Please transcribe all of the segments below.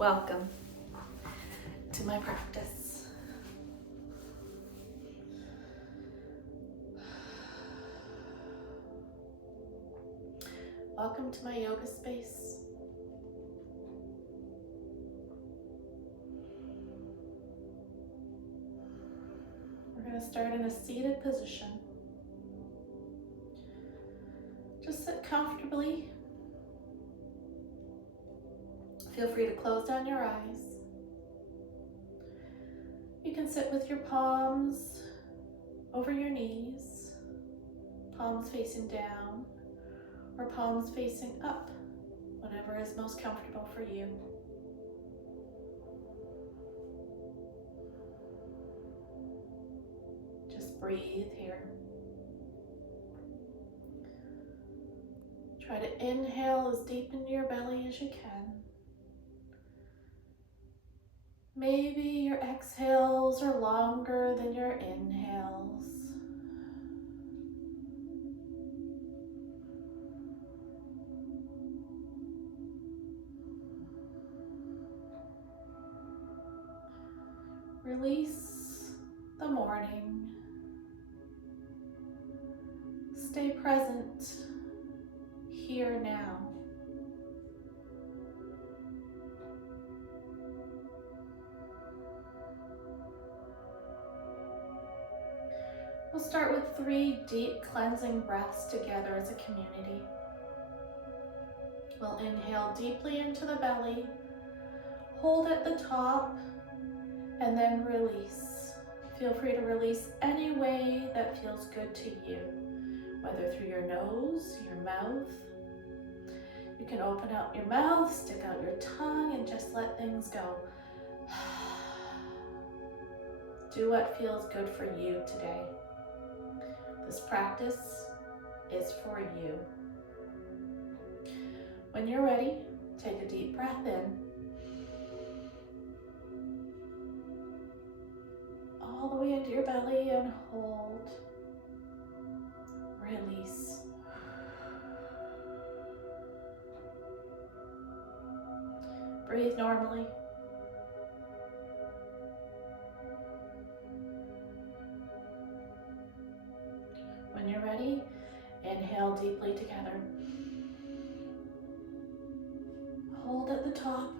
Welcome to my practice. Welcome to my yoga space. We're going to start in a seated position. Just sit comfortably. Feel free to close down your eyes. You can sit with your palms over your knees, palms facing down, or palms facing up, whatever is most comfortable for you. Just breathe here. Try to inhale as deep into your belly as you can. Maybe your exhales are longer than your inhales. Release the morning. Stay present here now. We'll start with 3 deep cleansing breaths together as a community. We'll inhale deeply into the belly, hold at the top, and then release. Feel free to release any way that feels good to you, whether through your nose, your mouth. You can open up your mouth, stick out your tongue, and just let things go. Do what feels good for you today. This practice is for you. When you're ready, take a deep breath in. All the way into your belly and hold. Release. Breathe normally. When you're ready, inhale deeply together. Hold at the top.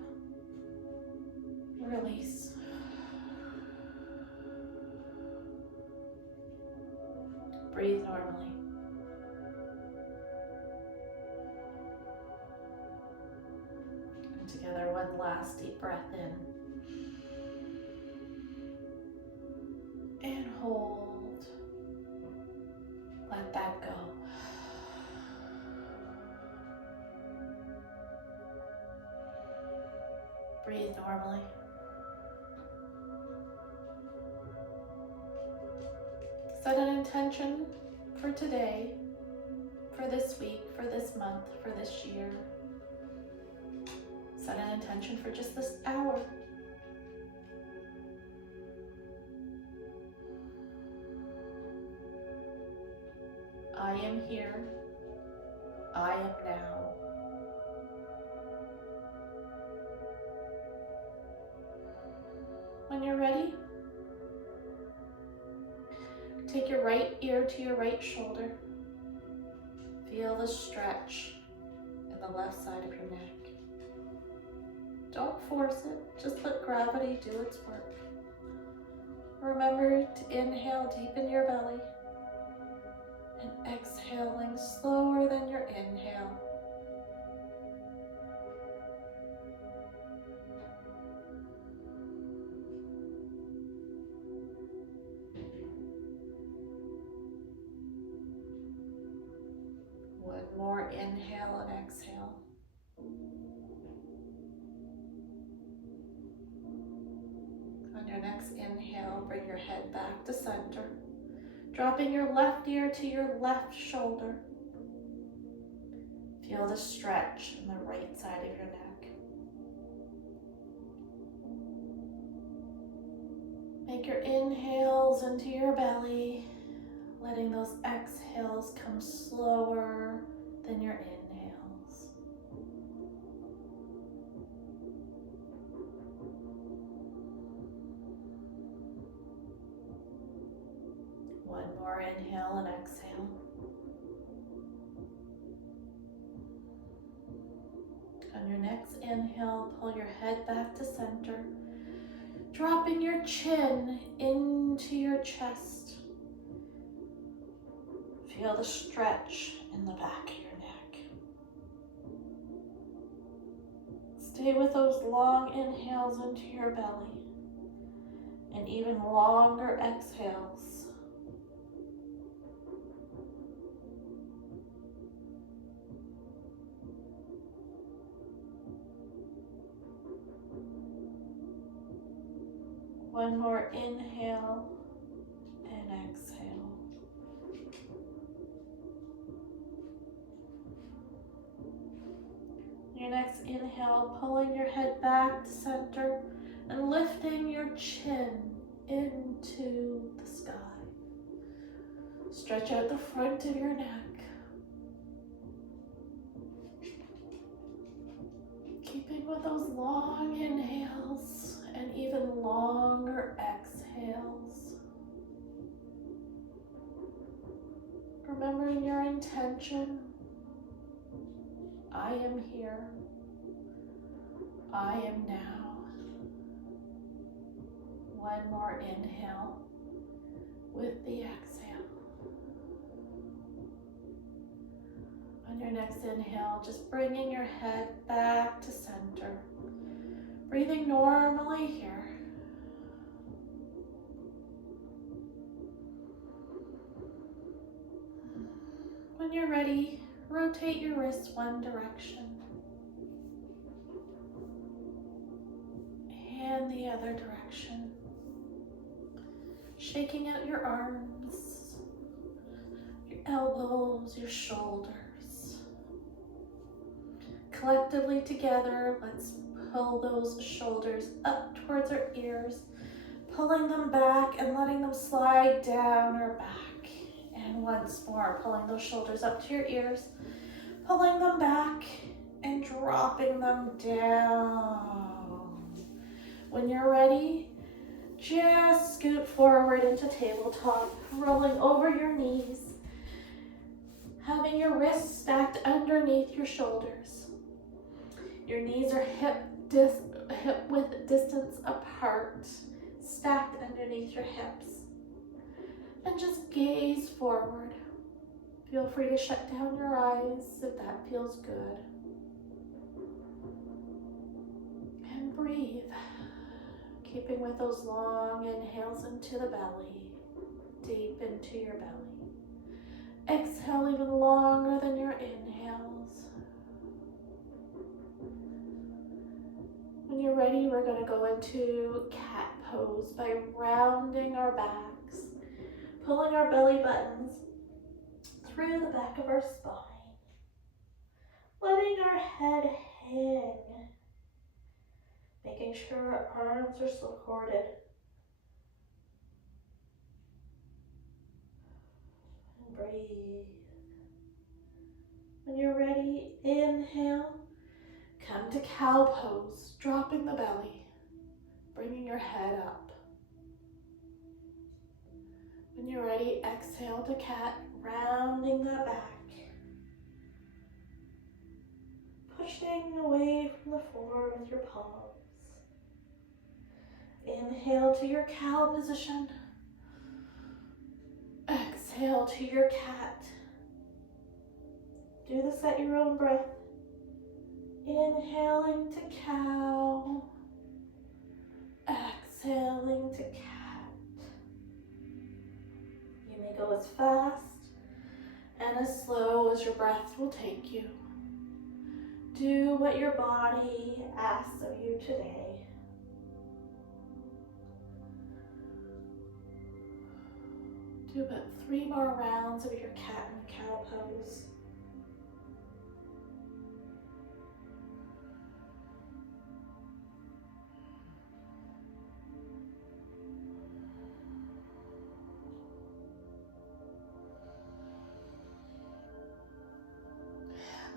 Release. Breathe normally. And together, one last deep breath in. And hold. Let that go. Breathe normally. Set an intention for today, for this week, for this month, for this year. Set an intention for just this hour. I am here. I am now. When you're ready, take your right ear to your right shoulder. Feel the stretch in the left side of your neck. Don't force it, just let gravity do its work. Remember to inhale deep in your belly and exhaling slower than your inhale. One more inhale and exhale. On your next inhale, bring your head back to center, dropping your left ear to your left shoulder. Feel the stretch on the right side of your neck. Make your inhales into your belly, letting those exhales come slower than your inhales. more inhale and exhale. On your next inhale, pull your head back to center, dropping your chin into your chest. Feel the stretch in the back of your neck. Stay with those long inhales into your belly and even longer exhales. One more inhale and exhale. Your next inhale, pulling your head back to center and lifting your chin into the sky. Stretch out the front of your neck. Keeping with those long inhales and even longer exhales. Remembering your intention. I am here. I am now. One more inhale with the exhale. On your next inhale, just bringing your head back to center. Breathing normally here. When you're ready, rotate your wrists one direction and the other direction. Shaking out your arms, your elbows, your shoulders. Collectively together, let's pull those shoulders up towards our ears, pulling them back and letting them slide down our back. And once more, pulling those shoulders up to your ears, pulling them back and dropping them down. When you're ready, just scoot forward into tabletop, rolling over your knees, having your wrists stacked underneath your shoulders. Your knees are hip width distance apart, stacked underneath your hips. And just gaze forward. Feel free to shut down your eyes if that feels good. And breathe, keeping with those long inhales into the belly, deep into your belly. Exhale even longer than your inhales. When you're ready, we're going to go into cat pose by rounding our backs, pulling our belly buttons through the back of our spine, letting our head hang, making sure our arms are supported. And breathe. When you're ready, inhale, come to cow pose, dropping the belly, bringing your head up. When you're ready, exhale to cat, rounding the back. Pushing away from the floor with your palms. Inhale to your cow position. Exhale to your cat. Do this at your own breath. Inhaling to cow. Exhaling to cat. You may go as fast and as slow as your breath will take you. Do what your body asks of you today. Do about 3 more rounds of your cat and cow pose.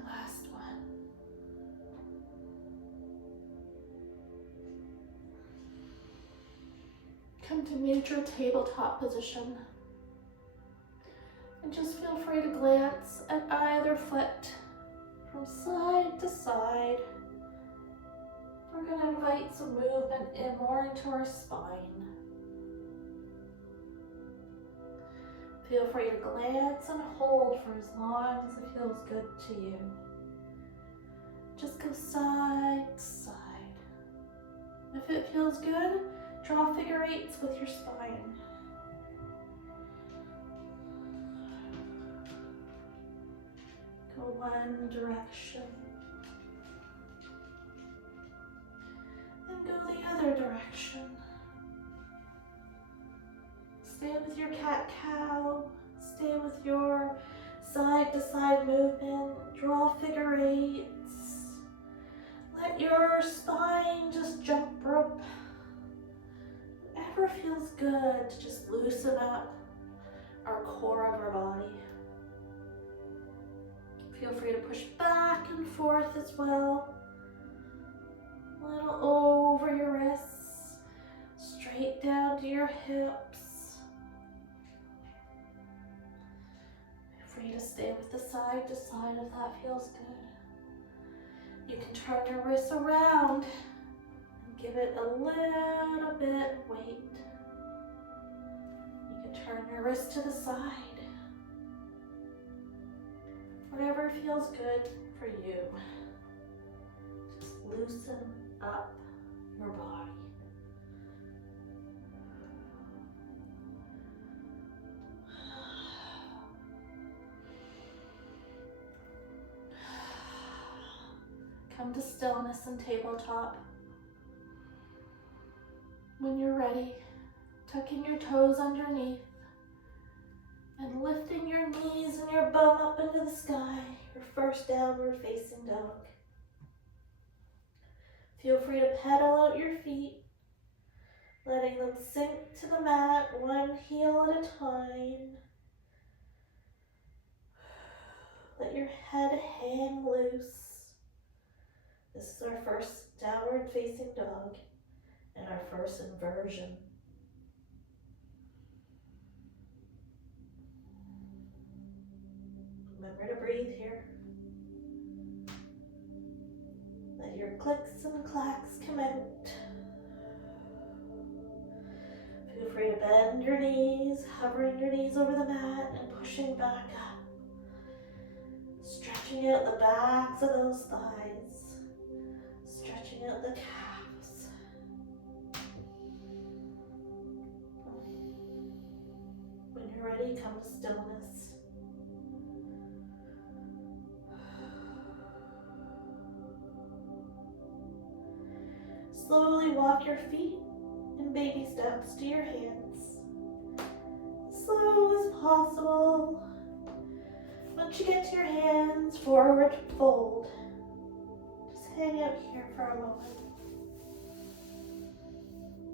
Last one. Come to neutral tabletop position. free to glance at either foot from side to side. We're going to invite some movement in more into our spine. Feel free to glance and hold for as long as it feels good to you. Just go side to side. If it feels good, draw figure eights with your spine. Go one direction. And go the other direction. Stay with your cat-cow. Stay with your side-to-side movement. Draw figure eights. Let your spine just jump rope. Whatever feels good to just loosen up our core of our body. Feel free to push back and forth as well. A little over your wrists, straight down to your hips. Feel free to stay with the side to side if that feels good. You can turn your wrists around and give it a little bit weight. You can turn your wrist to the side. Whatever feels good for you. Just loosen up your body. Come to stillness and tabletop. When you're ready, tucking your toes underneath and lifting your knees and your bum up into the sky, your first downward facing dog. Feel free to pedal out your feet, letting them sink to the mat one heel at a time. Let your head hang loose. This is our first downward facing dog and our first inversion. Remember to breathe here. Let your clicks and clacks come out. Feel free to bend your knees, hovering your knees over the mat and pushing back up. Stretching out the backs of those thighs. Stretching out the calves. When you're ready, come to stillness. Slowly walk your feet in baby steps to your hands. Slow as possible. Once you get to your hands, forward fold. Just hang out here for a moment.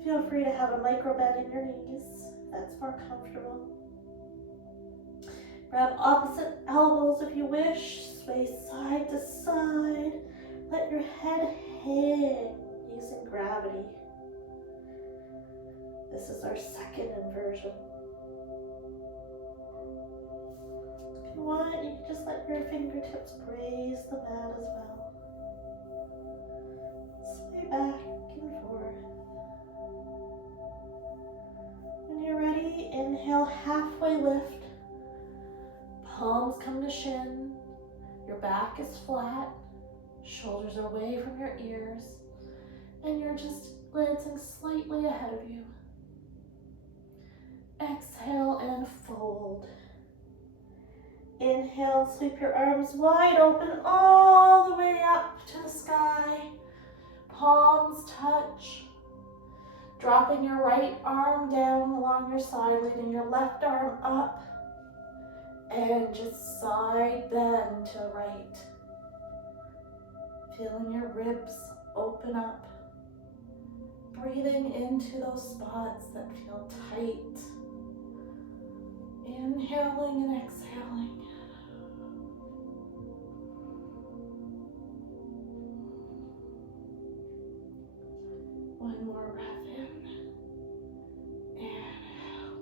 Feel free to have a micro bend in your knees. That's more comfortable. Grab opposite elbows if you wish. Sway side to side. Let your head hang using gravity. This is our second inversion. If you want, you can just let your fingertips graze the mat as well. Sway back and forth. When you're ready, inhale, halfway lift. Palms come to shin. Your back is flat. Shoulders are away from your ears. And you're just glancing slightly ahead of you. Exhale and fold. Inhale, sweep your arms wide open all the way up to the sky. Palms touch. Dropping your right arm down along your side, leading your left arm up. And just side bend to the right. Feeling your ribs open up. Breathing into those spots that feel tight. Inhaling and exhaling. One more breath in and out.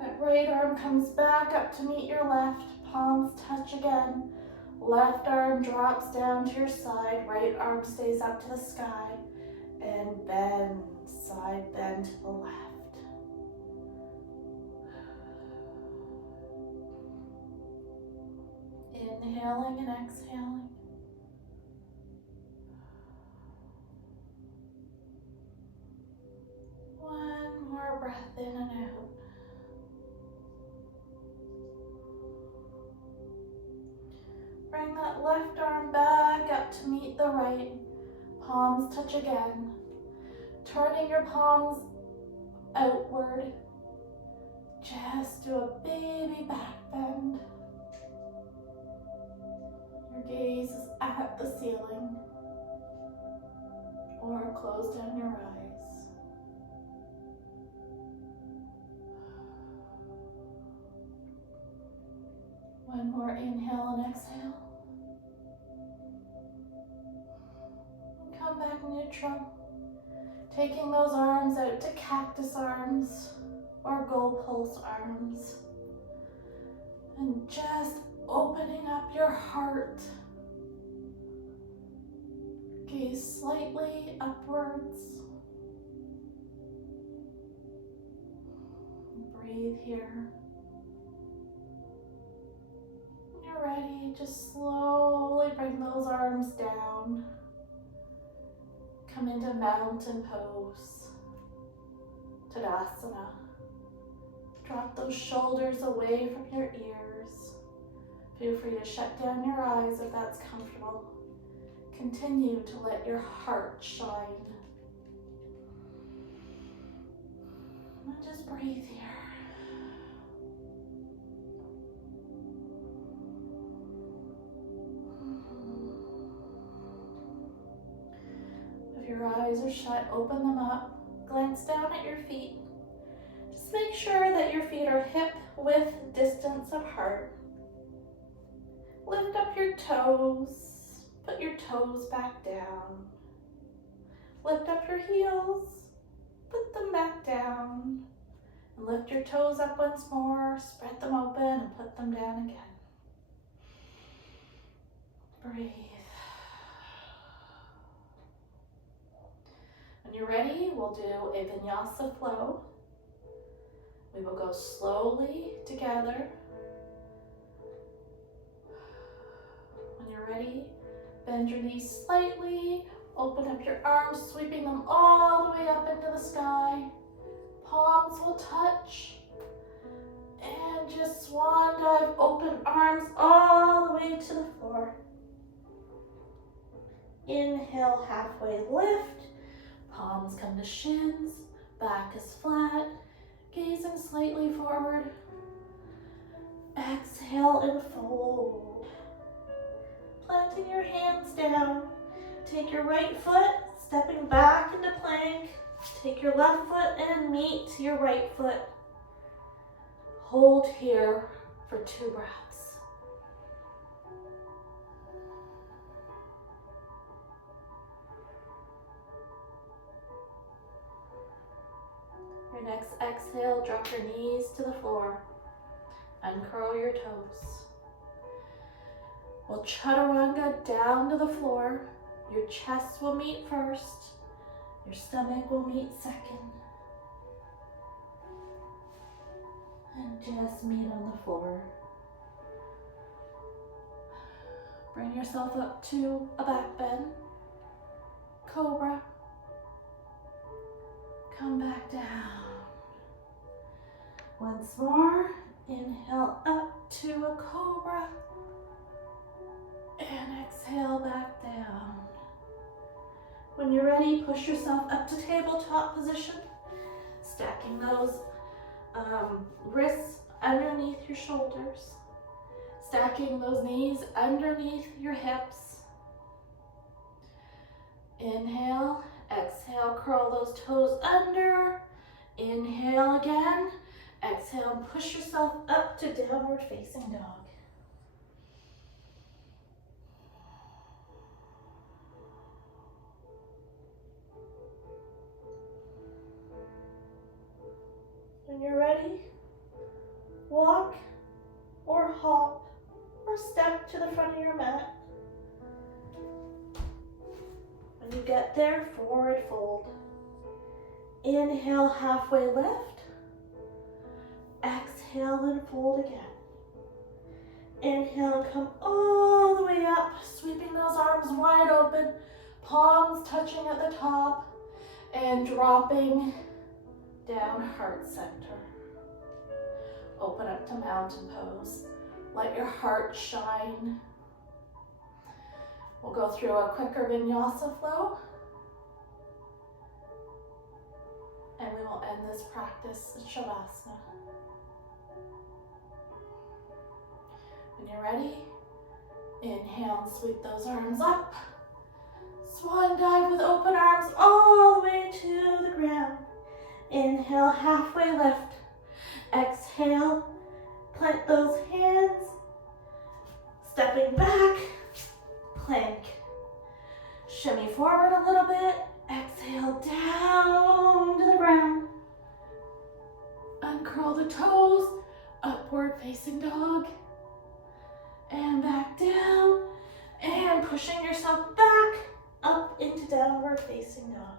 That right arm comes back up to meet your left, palms touch again. Left arm drops down to your side, right arm stays up to the sky, and bend, side bend to the left. Inhaling and exhaling. One more breath in and out. Bring that left arm back up to meet the right. Palms touch again. Turning your palms outward. Just do a baby back bend. Your gaze is at the ceiling. Or close down your eyes. One more inhale and exhale. And come back neutral. Taking those arms out to cactus arms or gold pulse arms. And just opening up your heart. Gaze slightly upwards. Breathe here. When you're ready, just slowly bring those arms down. Come into mountain pose, Tadasana. Drop those shoulders away from your ears. Feel free to shut down your eyes if that's comfortable. Continue to let your heart shine. And just breathe here. If your eyes are shut, open them up. Glance down at your feet. Just make sure that your feet are hip width distance apart. Lift up your toes. Put your toes back down. Lift up your heels. Put them back down. And lift your toes up once more. Spread them open and put them down again. Breathe. When you're ready, we'll do a Vinyasa Flow. We will go slowly together. When you're ready, bend your knees slightly, open up your arms, sweeping them all the way up into the sky. Palms will touch. And just swan dive, open arms all the way to the floor. Inhale, halfway lift. Palms come to shins, back is flat, gazing slightly forward. Exhale and fold. Planting your hands down. Take your right foot, stepping back into plank. Take your left foot and meet your right foot. Hold here for 2 breaths. Your next exhale, drop your knees to the floor. Uncurl your toes. We'll chaturanga down to the floor. Your chest will meet first. Your stomach will meet second. And just meet on the floor. Bring yourself up to a back bend. Cobra. Come back down. Once more. Inhale up to a cobra. And exhale back down. When you're ready, push yourself up to tabletop position. Stacking those wrists underneath your shoulders. Stacking those knees underneath your hips. Inhale, exhale, curl those toes under. Inhale again. Exhale and push yourself up to downward facing dog. When you're ready, Walk or hop or step to the front of your mat. When you get there, forward fold. Inhale, halfway lift. Exhale and fold again. Inhale and come all the way up, sweeping those arms wide open, palms touching at the top, and dropping down, heart center. Open up to mountain pose. Let your heart shine. We'll go through a quicker Vinyasa flow. And we will end this practice in Shavasana. When you're ready, inhale and sweep those arms up. Swan dive with open arms all the way to the ground. Inhale, halfway lift. Exhale, plant those hands. Stepping back, plank. Shimmy forward a little bit. Exhale, down to the ground. Uncurl the toes, upward facing dog. And back down. And pushing yourself back up into downward facing dog.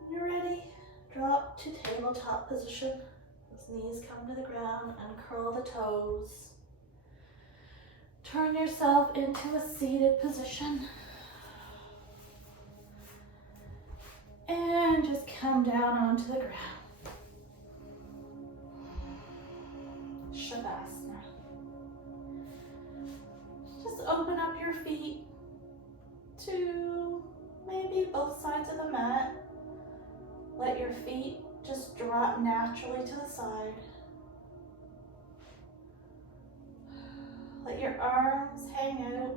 When you're ready, drop to tabletop position. Those knees come to the ground, uncurl the toes. Turn yourself into a seated position. And just come down onto the ground. Shavasana. Just open up your feet to maybe both sides of the mat. Let your feet just drop naturally to the side. Let your arms hang out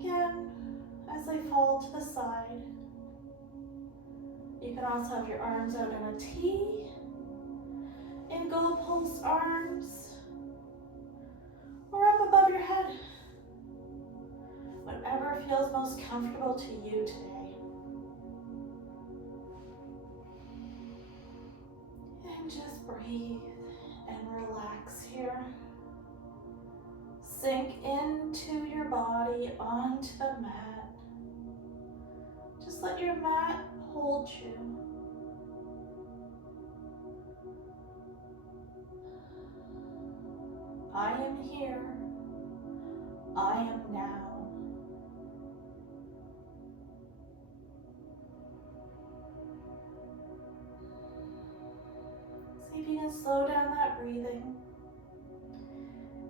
again as they fall to the side. You can also have your arms out in a T, in goalpost arms, or up above your head. Whatever feels most comfortable to you today. And just breathe and relax here. Sink into your body, onto the mat. Just let your mat hold you. I am here. I am now. See if you can slow down that breathing.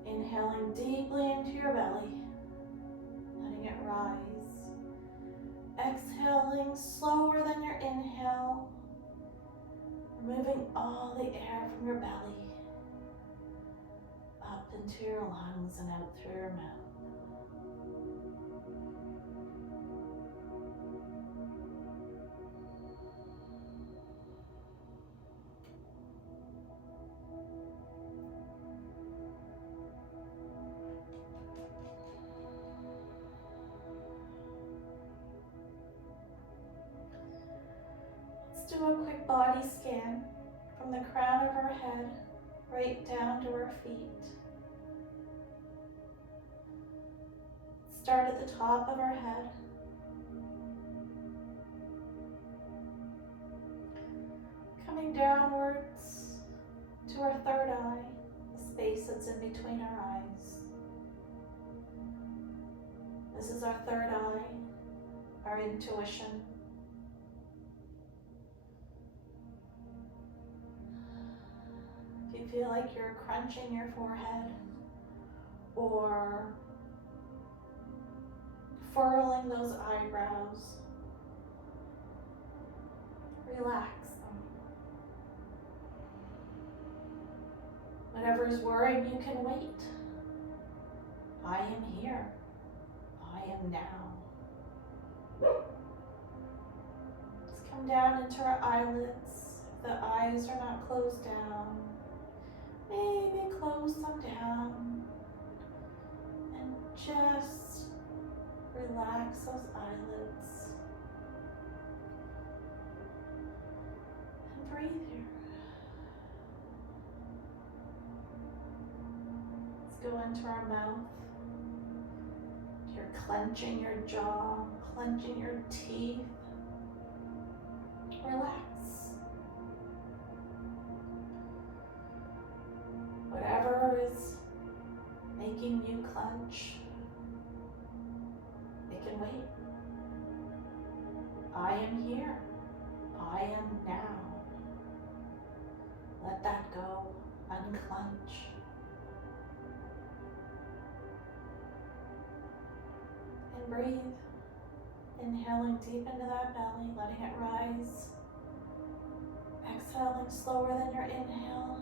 Inhaling deeply into your belly, letting it rise. Exhaling slower than your inhale, removing all the air from your belly, up into your lungs and out through your mouth. Do a quick body scan from the crown of our head right down to our feet. Start at the top of our head. Coming downwards to our third eye, the space that's in between our eyes. This is our third eye, our intuition. If you feel like you're crunching your forehead or furrowing those eyebrows, relax them. Whatever is worrying you can wait. I am here. I am now. Just come down into our eyelids. If the eyes are not closed down, maybe close them down. Just relax those eyelids and breathe here. Let's go into our mouth. You're clenching your jaw, clenching your teeth. Relax. Whatever is making you clench, it can wait. I am here. I am now. Let that go. Unclench. And breathe. Inhaling deep into that belly, letting it rise. Exhaling slower than your inhale.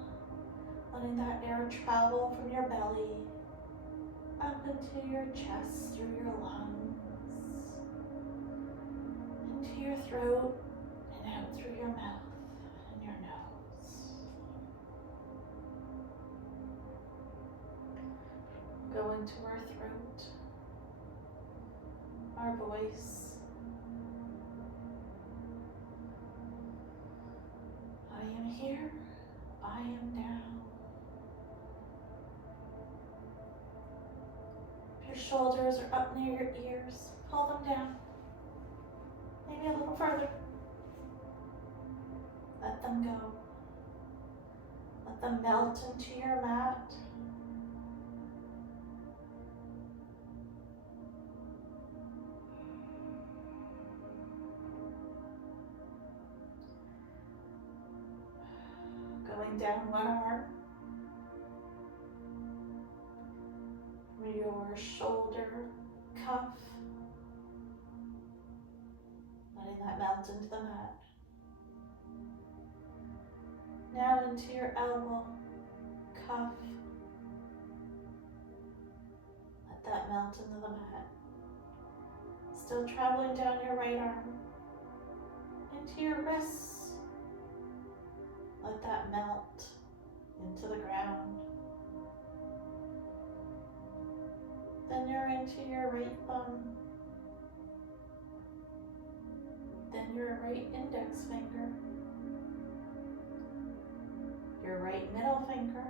Letting that air travel from your belly up into your chest, through your lungs, into your throat, and out through your mouth and your nose. Go into our throat, our voice. I am here. I am now. Your shoulders are up near your ears. Pull them down. Maybe a little further. Let them go. Let them melt into your mat. Going down one arm. Your shoulder cuff, letting that melt into the mat. Now into your elbow cuff. Let that melt into the mat. Still traveling down your right arm into your wrists. Let that melt into the ground. Then you're into your right thumb. Then your right index finger. Your right middle finger.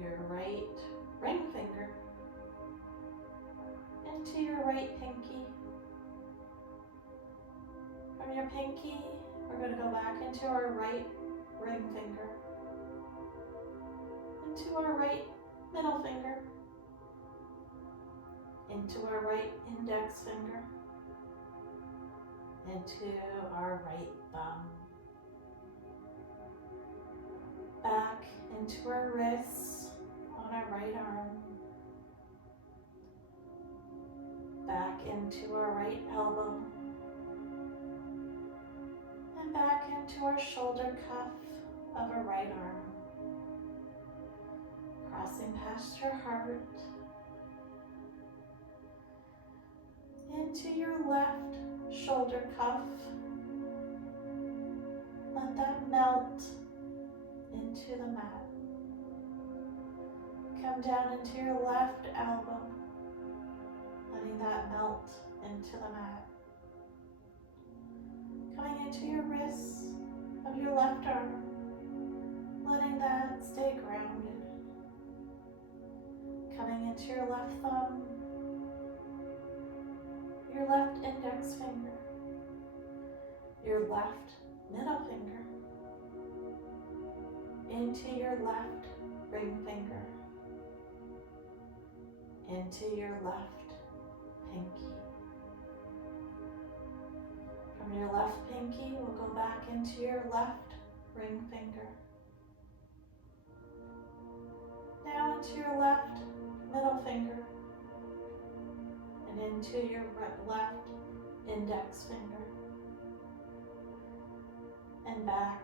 Your right ring finger. Into your right pinky. From your pinky, we're going to go back into our right ring finger. Into our right middle finger, into our right index finger, into our right thumb, back into our wrists on our right arm, back into our right elbow, and back into our shoulder cuff of our right arm. Crossing past your heart, into your left shoulder cuff. Let that melt into the mat. Come down into your left elbow, letting that melt into the mat. Coming into your wrists of your left arm, letting that stay grounded. Coming into your left thumb, your left index finger, your left middle finger, into your left ring finger, into your left pinky. From your left pinky, we'll go back into your left ring finger. Now into your left middle finger and into your left index finger and back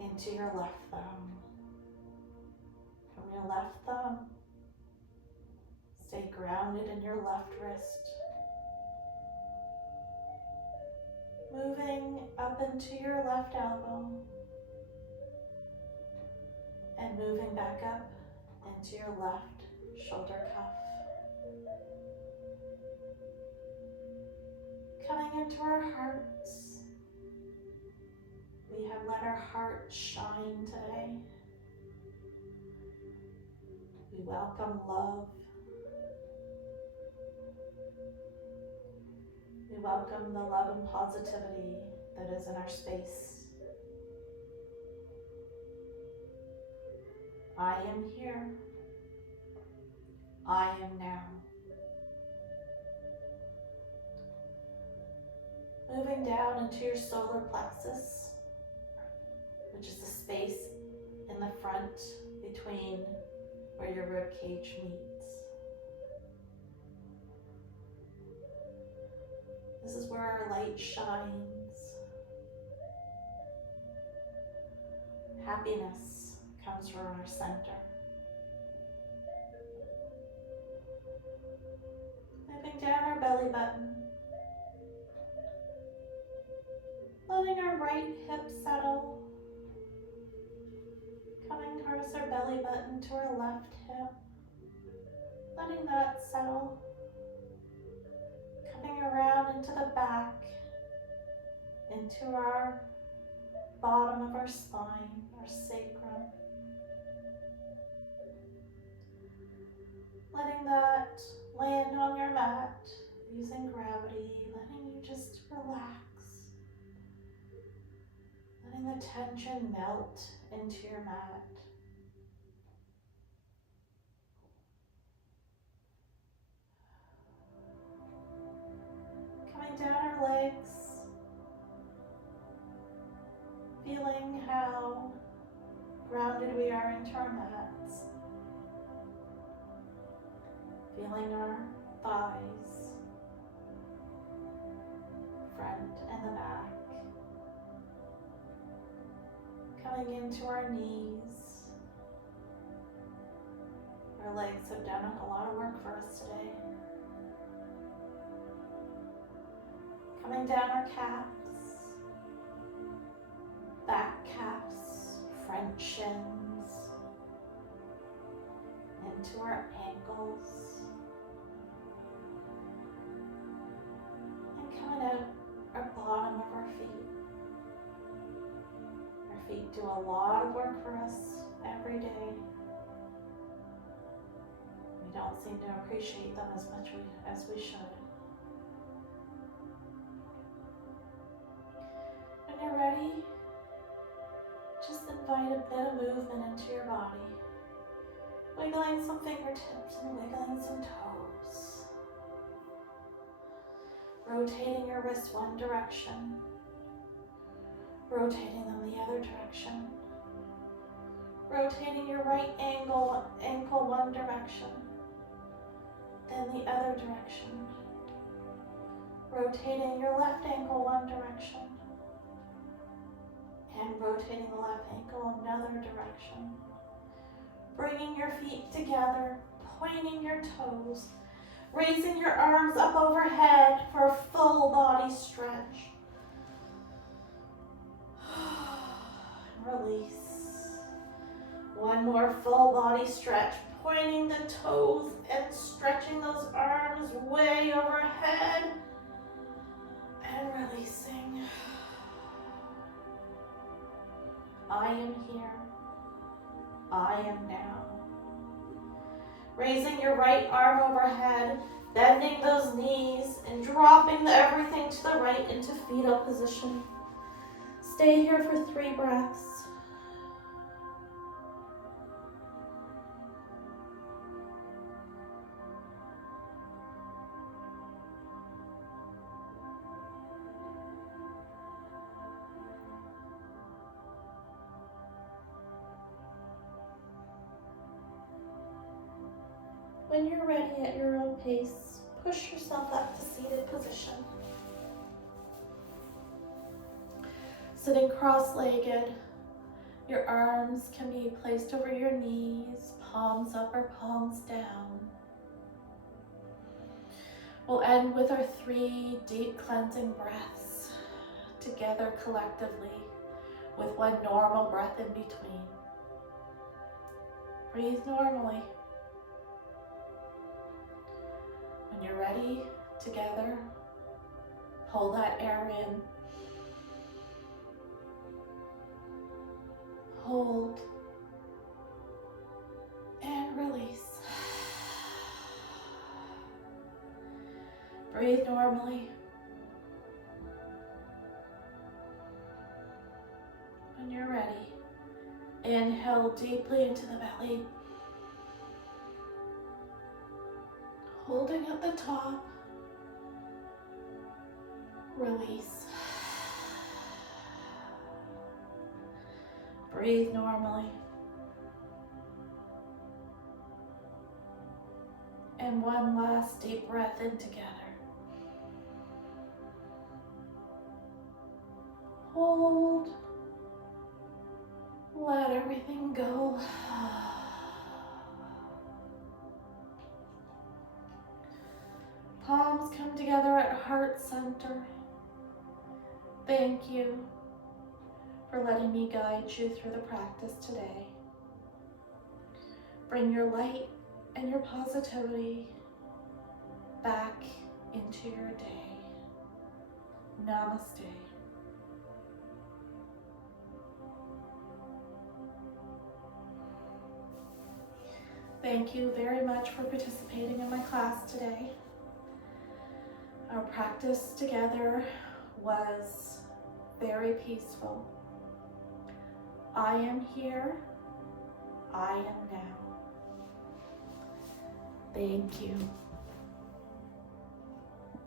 into your left thumb. From your left thumb, stay grounded in your left wrist. Moving up into your left elbow and moving back up into your left shoulder cuff. Coming into our hearts, we have let our hearts shine today. We welcome love. We welcome the love and positivity that is in our space. I am here. I am now. Moving down into your solar plexus, which is the space in the front between where your rib cage meets. This is where our light shines. Happiness comes from our center. Moving down our belly button. Letting our right hip settle. Coming across our belly button to our left hip. Letting that settle. Coming around into the back, into our bottom of our spine, our sacrum. Letting that land on your mat, using gravity, letting you just relax. Letting the tension melt into your mat. Coming down our legs, feeling how grounded we are into our mats. Feeling our thighs, front and the back. Coming into our knees. Our legs have done a lot of work for us today. Coming down our calves, back calves, front shins, into our ankles, and coming out our bottom of our feet. Our feet do a lot of work for us every day. We don't seem to appreciate them as much as we should. When you're ready, just invite a bit of movement into your body. Wiggling some fingertips and wiggling some toes. Rotating your wrists one direction. Rotating them the other direction. Rotating your right ankle one direction. Then the other direction. Rotating your left ankle one direction. And rotating the left ankle another direction. Bringing your feet together, pointing your toes, raising your arms up overhead for a full body stretch. Release. One more full body stretch, pointing the toes and stretching those arms way overhead and releasing. I am here. I am now. Raising your right arm overhead, bending those knees and dropping everything to the right into fetal position. Stay here for 3 breaths. When you're ready at your own pace, push yourself up to seated position. Sitting cross-legged, your arms can be placed over your knees, palms up or palms down. We'll end with our 3 deep cleansing breaths together collectively with 1 normal breath in between. Breathe normally. When you're ready, together, pull that air in. Hold and release. Breathe normally. When you're ready, inhale deeply into the belly. Holding at the top. Release. Breathe normally. And one last deep breath in together. Hold. Let everything go. Palms come together at heart center. Thank you for letting me guide you through the practice today. Bring your light and your positivity back into your day. Namaste. Thank you very much for participating in my class today. Our practice together was very peaceful. I am here. I am now. Thank you.